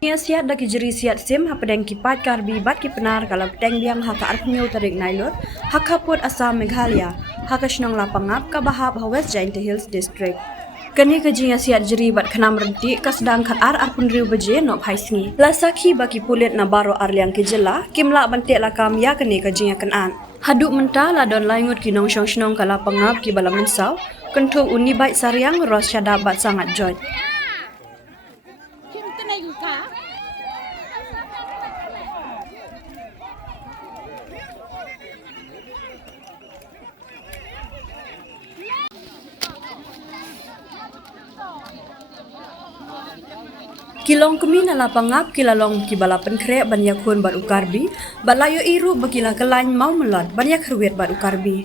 Nia siat daki jeri siat sim hapadeng kipat karbi bat ki penar kalau pedeng biang haka arpnyo tarik nailot haka put Assam Meghalaya haka shnong lapangap ka bahab ha West Jainti Hills District. Kani kajinya siat jeri bat khanam renti kasdang khat arpun riu baje no phaisngi. Lasaki baki pulit na baro arliang ki jela kimla bante la kam ya kani kajinya kanan. Haduk menta la don laingut ki nong shong shnong kala pangap ki balamin saw kentu uni bait saryang ros syada bat sangat joy. Kilong kemi na lapangap kilalong kibalapan krek banyak kun bat ukarbi, balayo iru bakila kelain mau melot banyak ruwet bat ukarbi.